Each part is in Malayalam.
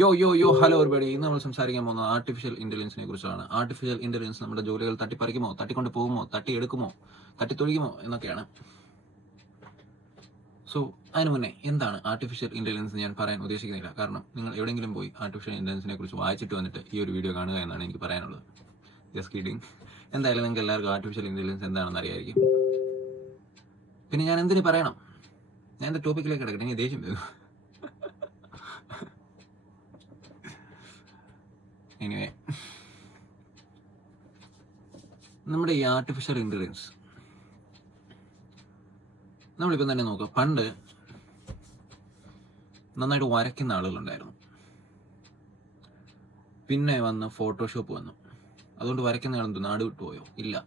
യോ ഹലോ എവരിബഡി. ഇന്ന് നമ്മൾ സംസാരിക്കാൻ പോകുന്നത് ആർട്ടിഫിഷ്യൽ ഇന്റലിജൻസിനെ കുറിച്ചാണ്. ആർട്ടിഫിഷ്യൽ ഇന്റലിജൻസ് നമ്മുടെ ജോലികൾ തട്ടിപ്പറിക്കുമോ, തട്ടിക്കൊണ്ട് പോകുമോ, തട്ടിയെടുക്കുമോ, തട്ടിത്തൊഴിക്കുമോ എന്നൊക്കെയാണ്. സോ അതിന് മുന്നേ എന്താണ് ആർട്ടിഫിഷ്യൽ ഇന്റലിജൻസ് ഞാൻ പറയാൻ ഉദ്ദേശിക്കുന്നില്ല. കാരണം നിങ്ങൾ എവിടെയെങ്കിലും പോയി ആർട്ടിഫിഷ്യൽ ഇന്റലിജൻസിനെ കുറിച്ച് വായിച്ചിട്ട് വന്നിട്ട് ഈ ഒരു വീഡിയോ കാണുക എന്നാണ് എനിക്ക് പറയാനുള്ളത്. Just kidding. എന്തായാലും നിങ്ങൾക്ക് എല്ലാവർക്കും ആർട്ടിഫിഷ്യൽ ഇന്റലിജൻസ് എന്താണെന്ന് അറിയായിരിക്കും. പിന്നെ ഞാൻ എന്തിനു പറയണം? ഞാൻ എൻ്റെ ടോപ്പിക്കിലേക്ക് കിടക്കട്ടെ. എനിക്ക് ദേഷ്യം വരുന്നു. എനിവേ, നമ്മുടെ ഈ ആർട്ടിഫിഷ്യൽ ഇന്റലിജൻസ് നമ്മളിപ്പം തന്നെ നോക്കുക. പണ്ട് നന്നായിട്ട് വരയ്ക്കുന്ന ആളുകളുണ്ടായിരുന്നു. പിന്നെ വന്ന് ഫോട്ടോഷോപ്പ് വന്നു. അതുകൊണ്ട് വരയ്ക്കുന്ന ആളെന്ത് നാട് വിട്ടുപോയോ? ഇല്ല.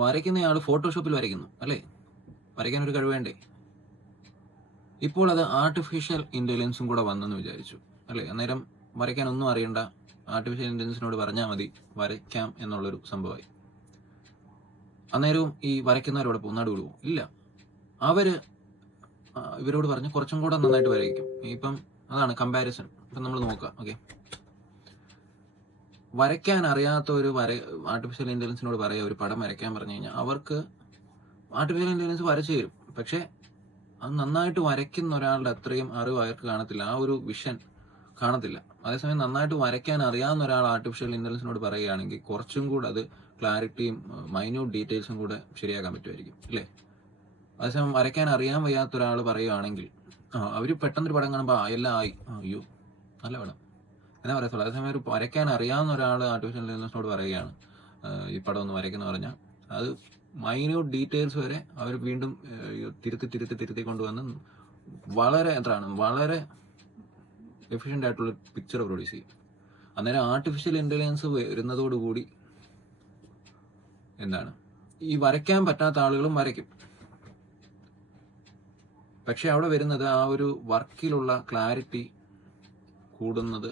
വരയ്ക്കുന്നയാൾ ഫോട്ടോഷോപ്പിൽ വരയ്ക്കുന്നു അല്ലേ? വരയ്ക്കാൻ ഒരു കഴിവ് വേണ്ടേ? ഇപ്പോൾ അത് ആർട്ടിഫിഷ്യൽ ഇന്റലിജൻസും കൂടെ വന്നെന്ന് വിചാരിച്ചു അല്ലേ? അന്നേരം വരയ്ക്കാൻ ഒന്നും അറിയണ്ട, ആർട്ടിഫിഷ്യൽ ഇന്റലിജൻസിനോട് പറഞ്ഞാൽ മതി, വരയ്ക്കാം എന്നുള്ളൊരു സംഭവമായി. അന്നേരവും ഈ വരയ്ക്കുന്നവരോട് നാട് വിടുവോ? ഇല്ല. ഇവരോട് പറഞ്ഞ് കുറച്ചും കൂടെ നന്നായിട്ട് വരയ്ക്കും. ഇപ്പം അതാണ് കമ്പാരിസൺ. ഇപ്പം നമ്മൾ നോക്കുക. ഓക്കെ, വരയ്ക്കാൻ അറിയാത്ത ഒരു ആർട്ടിഫിഷ്യൽ ഇന്റലിജൻസിനോട് പറയുക ഒരു പടം വരയ്ക്കാൻ പറഞ്ഞു കഴിഞ്ഞാൽ അവർക്ക് ആർട്ടിഫിഷ്യൽ ഇന്റലിജൻസ് വരച്ചു തരും. പക്ഷെ അത് നന്നായിട്ട് വരയ്ക്കുന്ന ഒരാളുടെ അത്രയും അറിവ് അവർക്ക് കാണത്തില്ല, ആ ഒരു വിഷൻ കാണത്തില്ല. അതേസമയം നന്നായിട്ട് വരയ്ക്കാൻ അറിയാവുന്ന ഒരാൾ ആർട്ടിഫിഷ്യൽ ഇന്റലിജൻസിനോട് പറയുകയാണെങ്കിൽ കുറച്ചും കൂടെ അത് ക്ലാരിറ്റിയും മൈന്യൂട്ട് ഡീറ്റെയിൽസും കൂടെ ശരിയാക്കാൻ പറ്റുമായിരിക്കും അല്ലേ? അതേസമയം വരയ്ക്കാൻ അറിയാൻ വയ്യാത്ത ഒരാൾ പറയുകയാണെങ്കിൽ അവർ പെട്ടെന്നൊരു പടം കാണുമ്പോൾ എല്ലാം ആയി, അയ്യോ നല്ല പടം എന്നാ പറയത്തുള്ളൂ. അതേസമയം ഒരു വരയ്ക്കാൻ അറിയാവുന്ന ഒരാൾ ആർട്ടിഫിഷ്യൽ ഇന്റലിജൻസിനോട് പറയുകയാണ് ഈ പടം ഒന്ന് വരയ്ക്കുന്ന പറഞ്ഞാൽ അത് മൈന്യൂട്ട് ഡീറ്റെയിൽസ് വരെ അവർ വീണ്ടും തിരുത്തി കൊണ്ടുവന്ന് വളരെ എഫിഷ്യൻ്റ് ആയിട്ടുള്ള പിക്ചർ പ്രൊഡ്യൂസ് ചെയ്യും. അന്നേരം ആർട്ടിഫിഷ്യൽ ഇന്റലിജൻസ് വരുന്നതോടുകൂടി എന്താണ്, ഈ വരയ്ക്കാൻ പറ്റാത്ത ആളുകളും വരയ്ക്കും. പക്ഷെ അവിടെ വരുന്നത് ആ ഒരു വർക്കിലുള്ള ക്ലാരിറ്റി കൂടുന്നത്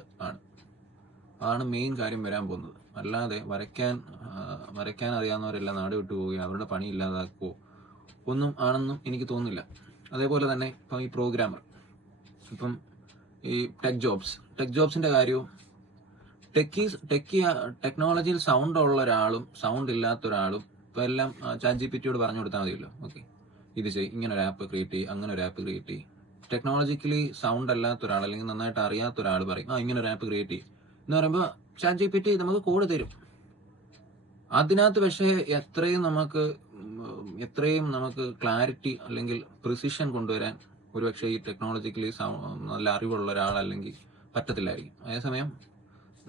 ആണ് മെയിൻ കാര്യം വരാൻ പോകുന്നത്. അല്ലാതെ വരയ്ക്കാൻ അറിയാവുന്നവരെല്ലാം നാട് വിട്ടു പോവുകയോ അവരുടെ പണി ഇല്ലാതാക്കുകയോ ഒന്നും ആണെന്നും എനിക്ക് തോന്നുന്നില്ല. അതേപോലെ തന്നെ ഇപ്പം ഈ പ്രോഗ്രാമർ, ഇപ്പം ഈ ടെക് ജോബ്സിന്റെ കാര്യവും ടെക്നോളജിയിൽ സൗണ്ട് ഉള്ള ഒരാളും സൗണ്ട് ഇല്ലാത്ത ഒരാളും ഇപ്പം എല്ലാം ChatGPT പറഞ്ഞു കൊടുത്താൽ മതിയല്ലോ. ഓക്കെ, ഇത് ചെയ്യും, ഇങ്ങനെ ഒരു ആപ്പ് ക്രിയേറ്റ് ചെയ്യും, അങ്ങനെ ഒരു ആപ്പ് ക്രിയേറ്റ് ചെയ്യും. ടെക്നോളജിക്കലി സൗണ്ട് അല്ലാത്ത ഒരാൾ അല്ലെങ്കിൽ നന്നായിട്ട് അറിയാത്ത ഒരാൾ പറയും ഇങ്ങനെ ഒരു ആപ്പ് ക്രിയേറ്റ് ചെയ്യും എന്ന് പറയുമ്പോൾ ChatGPT നമുക്ക് കോഡ് തരും. അതിനകത്ത് പക്ഷേ എത്രയും നമുക്ക് ക്ലാരിറ്റി അല്ലെങ്കിൽ പ്രിസിഷൻ കൊണ്ടുവരാൻ ഒരുപക്ഷെ ഈ ടെക്നോളജിക്കലി നല്ല അറിവുള്ള ഒരാൾ അല്ലെങ്കിൽ പറ്റത്തില്ലായിരിക്കും. അതേസമയം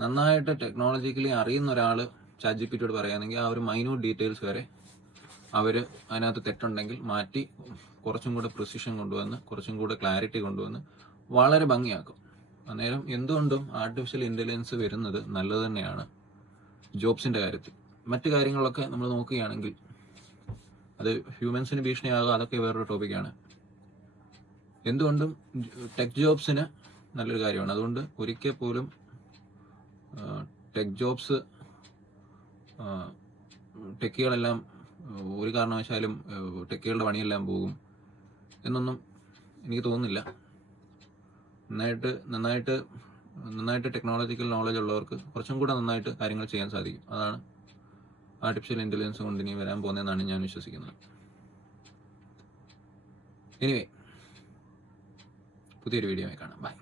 നന്നായിട്ട് ടെക്നോളജിക്കലി അറിയുന്ന ഒരാൾ ChatGPTയോട് പറയുകയാണെങ്കിൽ ആ ഒരു മൈന്യൂട്ട് ഡീറ്റെയിൽസ് വരെ അവർ അതിനകത്ത് തെറ്റുണ്ടെങ്കിൽ മാറ്റി കുറച്ചും കൂടെ പ്രിസിഷൻ കൊണ്ടുവന്ന് കുറച്ചും കൂടെ ക്ലാരിറ്റി കൊണ്ടുവന്ന് വളരെ ഭംഗിയാക്കും. അന്നേരം എന്തുകൊണ്ടും ആർട്ടിഫിഷ്യൽ ഇന്റലിജൻസ് വരുന്നത് നല്ലത് തന്നെയാണ് ജോബ്സിന്റെ കാര്യത്തിൽ. മറ്റു കാര്യങ്ങളൊക്കെ നമ്മൾ നോക്കുകയാണെങ്കിൽ അത് ഹ്യൂമൻസിന് ഭീഷണിയാകുക, അതൊക്കെ വേറൊരു ടോപ്പിക്കാണ്. എന്തുകൊണ്ടും ടെക് ജോബ്സിന് നല്ലൊരു കാര്യമാണ്. അതുകൊണ്ട് ഒരിക്കൽ പോലും ടെക്കുകളെല്ലാം ഒരു കാരണവശാലും ടെക്കുകളുടെ പണിയെല്ലാം പോകും എന്നൊന്നും എനിക്ക് തോന്നുന്നില്ല. നന്നായിട്ട് ടെക്നോളജിക്കൽ നോളജ് ഉള്ളവർക്ക് കുറച്ചും കൂടെ നന്നായിട്ട് കാര്യങ്ങൾ ചെയ്യാൻ സാധിക്കും. അതാണ് ആർട്ടിഫിഷ്യൽ ഇന്റലിജൻസ് കൊണ്ട് ഇനി വരാൻ പോകുന്നതെന്നാണ് ഞാൻ വിശ്വസിക്കുന്നത്. എനിവേ, പുതിയൊരു വീഡിയോ കാണാം. ബൈ.